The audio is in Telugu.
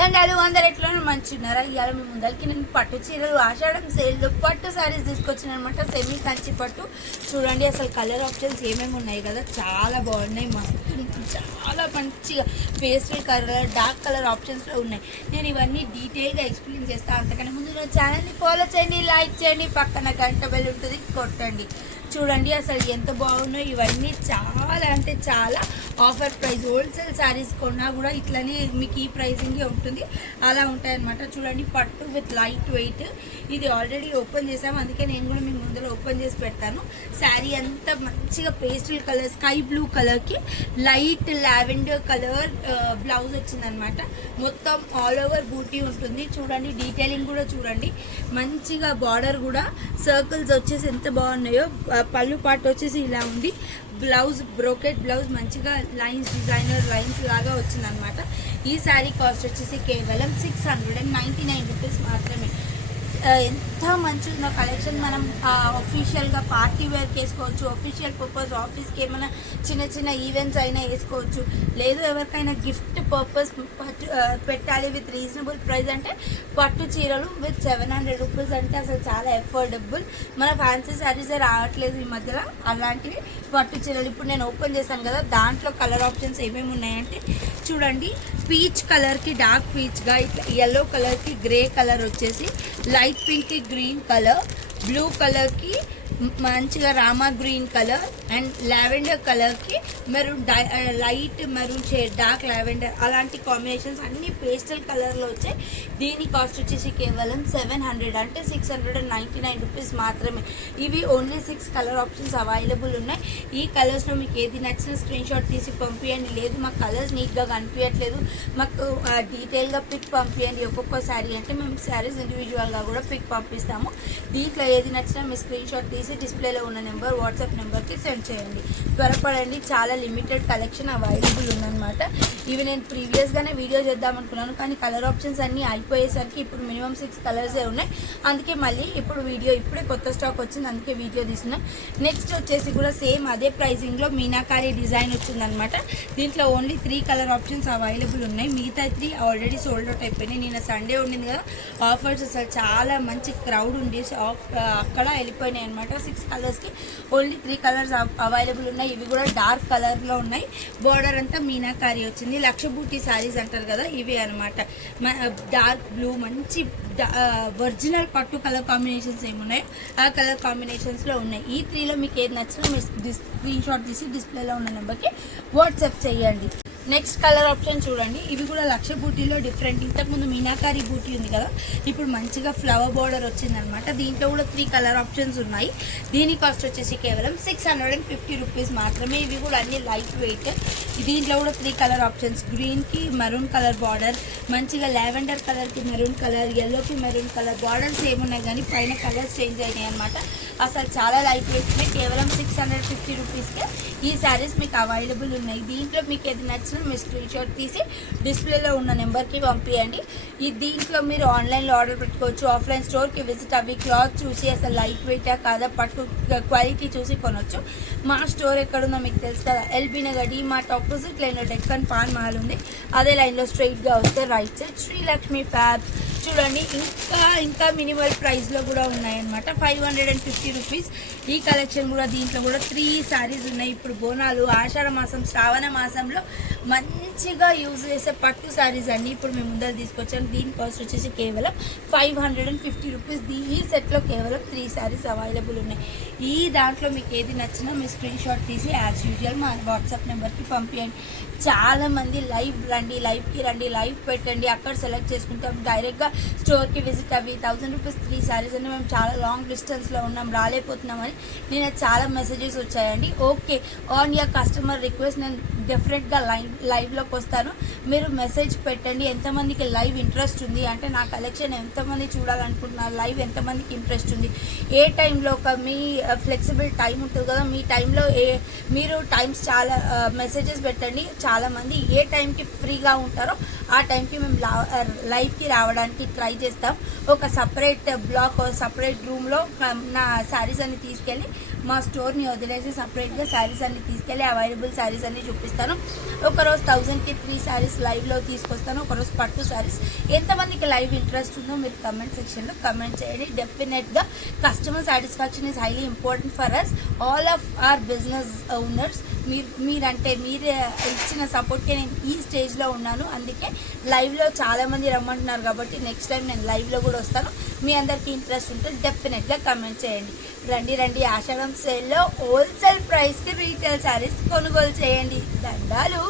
దండాలు అందరు ఎట్లా మంచిన్నారా? ఇవాళ మీ ముందరికి నేను పట్టు చీరలు ఆషాఢం సేల్లో పట్టు శారీస్ తీసుకొచ్చిన అనమాట. సెమీ కంచి పట్టు చూడండి. అసలు కలర్ ఆప్షన్స్ ఏమేమి ఉన్నాయి కదా, చాలా బాగున్నాయి. మస్తు చాలా మంచిగా పేస్టల్ కలర్, డార్క్ కలర్ ఆప్షన్స్లో ఉన్నాయి. నేను ఇవన్నీ డీటెయిల్గా ఎక్స్ప్లెయిన్ చేస్తాను. అంతకన్నా ముందు నా ఛానల్ని ఫాలో చేయండి, లైక్ చేయండి, పక్కన గంట బెల్ ఉంటుంది కొట్టండి. చూడండి అసలు ఎంత బాగున్నాయి. ఇవన్నీ చాలా అంటే చాలా ఆఫర్ ప్రైస్. హోల్సేల్ శారీస్ కొన్నా కూడా ఇట్లనే మీకు ఈ ప్రైసింగే ఉంటుంది, అలా ఉంటాయన్నమాట. చూడండి పట్టు విత్ లైట్ వెయిట్. ఇది ఆల్రెడీ ఓపెన్ చేసాము, అందుకే నేను కూడా మీ ముందులో ఓపెన్ చేసి పెడతాను. శారీ అంతా మంచిగా పేస్టల్ కలర్, స్కై బ్లూ కలర్కి లైట్ లావెండర్ కలర్ బ్లౌజ్ వచ్చిందనమాట. మొత్తం ఆల్ ఓవర్ బూటీ ఉంటుంది. చూడండి డీటెయిలింగ్ కూడా చూడండి. మంచిగా బార్డర్ కూడా సర్కిల్స్ వచ్చేసి ఎంత బాగున్నాయో. పళ్ళు పార్ట్ వచ్చేసి ఇలా ఉంది. బ్లౌజ్ బ్రోకెట్ బ్లౌజ్, మంచిగా లైన్స్, డిజైనర్ లైన్స్ లాగా వచ్చిందనమాట. ఈ శారీ కాస్ట్ వచ్చేసి కేవలం 699 రూపీస్ మాత్రమే. ఎంత మంచిగా ఉన్న కలెక్షన్. మనం అఫీషియల్గా పార్టీ వేర్కి వేసుకోవచ్చు, అఫీషియల్ పర్పస్ ఆఫీస్కి ఏమైనా చిన్న చిన్న ఈవెంట్స్ అయినా వేసుకోవచ్చు, లేదు ఎవరికైనా గిఫ్ట్ పర్పస్ పెట్టాలి విత్ రీజనబుల్ ప్రైస్ అంటే పట్టు చీరలు విత్ 700 రూపీస్ అంటే అసలు చాలా ఎఫోర్డబుల్. మన ఫ్యాన్సీ శారీసే రావట్లేదు ఈ మధ్యలో, అలాంటివి పట్టు చీరలు. ఇప్పుడు నేను ఓపెన్ చేశాను కదా, దాంట్లో కలర్ ఆప్షన్స్ ఏమేమి ఉన్నాయంటే చూడండి. పీచ్ కలర్కి డార్క్ పీచ్గా, ఇట్లా ఎల్లో కలర్కి గ్రే కలర్ వచ్చేసి, లైట్ పింక్కి గ్రీన్ కలర్, బ్లూ కలర్కి మంచిగా Rama green colour, and lavender కలర్కి maroon, light maroon shade, dark lavender, అలాంటి కాంబినేషన్స్ అన్ని పేస్టల్ కలర్లో వచ్చాయి. దీని కాస్ట్ వచ్చేసి కేవలం 700 అంటే 699 రూపీస్ మాత్రమే. ఇవి ఓన్లీ 6 కలర్ ఆప్షన్స్ అవైలబుల్ ఉన్నాయి. ఈ కలర్స్లో మీకు ఏది నచ్చిన స్క్రీన్ షాట్ తీసి పంపించండి. లేదు మాకు కలర్స్ నీట్గా కనిపించట్లేదు, మాకు డీటెయిల్గా పిక్ పంపించండి. ఒక్కొక్క శారీ అంటే మేము శారీస్ ఇండివిజువల్గా కూడా పిక్ పంపిస్తాము. దీంట్లో ఏది నచ్చినా మీ స్క్రీన్ షాట్ తీసి డిస్ప్లేలో ఉన్న నెంబర్, వాట్సాప్ నెంబర్కి సెండ్ చేయండి. త్వరపడండి, చాలా లిమిటెడ్ కలెక్షన్ అవైలబుల్ ఉందన్నమాట. ఇవి నేను ప్రీవియస్గానే వీడియో చేద్దాం అనుకున్నాను, కానీ కలర్ ఆప్షన్స్ అన్నీ అయిపోయేసరికి ఇప్పుడు మినిమం 6 కలర్సే ఉన్నాయి. అందుకే మళ్ళీ ఇప్పుడు వీడియో, ఇప్పుడే కొత్త స్టాక్ వచ్చింది, అందుకే వీడియో తీస్తున్నాం. నెక్స్ట్ వచ్చేసి కూడా సేమ్ అదే ప్రైజింగ్లో మీనాకారి డిజైన్ వచ్చిందనమాట. దీంట్లో ఓన్లీ 3 కలర్ ఆప్షన్స్ అవైలబుల్ ఉన్నాయి. మిగతా 3 ఆల్రెడీ సోల్డ్ అవుట్ అయిపోయినాయి. నిన్న సండే ఉండింది కదా ఆఫర్స్, అసలు చాలా మంచి క్రౌడ్ ఉంది, అక్కడ వెళ్ళిపోయినాయి అనమాట. 6 కలర్స్కి ఓన్లీ 3 కలర్స్ అవైలబుల్ ఉన్నాయి. ఇవి కూడా డార్క్ కలర్లో ఉన్నాయి. బోర్డర్ అంతా మీనాకారి వచ్చింది. లక్ష బూటీ శారీస్ అంటారు కదా, ఇవి అనమాట. డార్క్ బ్లూ, మంచి ఒరిజినల్ పట్టు కలర్ కాంబినేషన్స్ ఏమున్నాయి ఆ కలర్ కాంబినేషన్స్లో ఉన్నాయి. ఈ 3లో మీకు ఏది నచ్చినా మీ స్క్రీన్ షాట్ తీసి డిస్ప్లేలో ఉన్న నెంబర్కి వాట్సాప్ చేయండి. నెక్స్ట్ కలర్ ఆప్షన్ చూడండి. ఇవి కూడా లక్ష బూటీలో డిఫరెంట్. ఇంతకుముందు మీనాకారి బూటీ ఉంది కదా, ఇప్పుడు మంచిగా ఫ్లవర్ బోర్డర్ వచ్చిందనమాట. దీంట్లో కూడా 3 కలర్ ఆప్షన్స్ ఉన్నాయి. దీని కాస్ట్ వచ్చేసి కేవలం 650 రూపీస్ మాత్రమే. ఇవి కూడా అన్ని లైట్ వెయిట్. దీంట్లో కూడా 3 కలర్ ఆప్షన్స్. గ్రీన్కి మెరూన్ కలర్ బార్డర్, మంచిగా లావెండర్ కలర్కి మెరూన్ కలర్, ఎల్లోకి మెరూన్ కలర్. బార్డర్స్ ఏమున్నాయి కానీ పైన కలర్స్ చేంజ్ అయినాయి అనమాట. అసలు చాలా లైట్ వెయిట్. కేవలం 650 రూపీస్కే ఈ శారీస్ మీకు అవైలబుల్ ఉన్నాయి. దీంట్లో మీకు ఏది నచ్చిన మీ స్క్రీన్ షాట్ తీసి డిస్ప్లేలో ఉన్న నెంబర్కి పంపించండి. దీంట్లో మీరు ఆన్లైన్లో ఆర్డర్ పెట్టుకోవచ్చు, ఆఫ్లైన్ స్టోర్కి విజిట్ అవ్వి క్లాత్ చూసి అసలు లైట్ వెయిటా కాదా, పట్టు క్వాలిటీ చూసి కొనవచ్చు. మా స్టోర్ ఎక్కడుందో మీకు తెలుసు కదా, ఎల్బీ నగర్ డీమార్ట్ ఆపోజిట్ లైన్లో డెక్కన్ పాన్ మహల్ ఉంది. అదే లైన్లో స్ట్రైట్గా వస్తే రైట్ సైడ్ శ్రీలక్ష్మి ఫ్యాబ్స్. చూడండి ఇంకా మినిమల్ ప్రైస్లో కూడా ఉన్నాయన్నమాట. 550 రూపీస్ ఈ కలెక్షన్ కూడా. దీంట్లో కూడా 3 శారీస్ ఉన్నాయి. ఇప్పుడు బోనాలు, ఆషాఢ మాసం, శ్రావణ మాసంలో మంచిగా యూజ్ చేసే పట్టు శారీస్ అన్నీ ఇప్పుడు మేము ముందర తీసుకొచ్చాను. దీని కాస్ట్ వచ్చేసి కేవలం 550 రూపీస్. ఈ సెట్లో కేవలం 3 శారీస్ అవైలబుల్ ఉన్నాయి. ఈ దాంట్లో మీకు ఏది నచ్చినా మీ స్క్రీన్ షాట్ తీసి యాజ్ యూజువల్ మా వాట్సాప్ నెంబర్కి పంపించండి. చాలామంది లైవ్కి రండి, లైవ్ పెట్టండి, అక్కడ సెలెక్ట్ చేసుకుంటాం. డైరెక్ట్గా స్టోర్కి విజిట్ అవ్వి 1000 రూపీస్ 3 శారీస్ అంటే మేము చాలా లాంగ్ డిస్టెన్స్లో ఉన్నాం, రాలేకపోతున్నామని నేను చాలా మెసేజెస్ వచ్చాయండి. Okay, on your customer request నేను డెఫినెట్గా లైవ్లోకి వస్తాను. మీరు మెసేజ్ పెట్టండి ఎంతమందికి లైవ్ ఇంట్రెస్ట్ ఉంది అంటే, నా కలెక్షన్ ఎంతమంది చూడాలనుకుంటున్నారు, లైవ్ ఎంతమందికి ఇంట్రెస్ట్ ఉంది, ఏ టైంలో మీ ఫ్లెక్సిబుల్ టైం ఉంటుంది కదా, మీ టైంలో మీరు టైమ్స్ చాలా మెసేజెస్ పెట్టండి. చాలామంది ఏ టైంకి ఫ్రీగా ఉంటారో ఆ టైంకి మేము లైవ్కి రావడానికి ట్రై చేస్తాం. ఒక సపరేట్ బ్లాక్, సపరేట్ రూమ్లో నా శారీస్ అన్ని తీసుకెళ్ళి మా స్టోర్ని వదిలేసి సపరేట్గా శారీస్ అన్ని తీసుకెళ్ళి అవైలబుల్ శారీస్ అన్ని చూపిస్తాను. ఒకరోజు 1000కి 3 శారీస్ లైవ్లో తీసుకొస్తాను, ఒకరోజు పట్టు శారీస్. ఎంతమందికి లైవ్ ఇంట్రెస్ట్ ఉందో మీరు కమెంట్ సెక్షన్లో కమెంట్ చేయండి. డెఫినెట్గా customer satisfaction is highly important for us, all of our business owners. మీరు ఇచ్చిన సపోర్ట్కే నేను ఈ స్టేజ్లో ఉన్నాను. అందుకే లైవ్లో చాలామంది రమ్మంటున్నారు కాబట్టి నెక్స్ట్ టైం నేను లైవ్లో కూడా వస్తాను. మీ అందరికీ ఇంట్రెస్ట్ ఉంటే డెఫినెట్గా కమెంట్ చేయండి. రండి ఆషాఢం సేల్లో హోల్సేల్ ప్రైస్కి రీటైల్ శారీస్ కొనుగోలు చేయండి. దండాలు.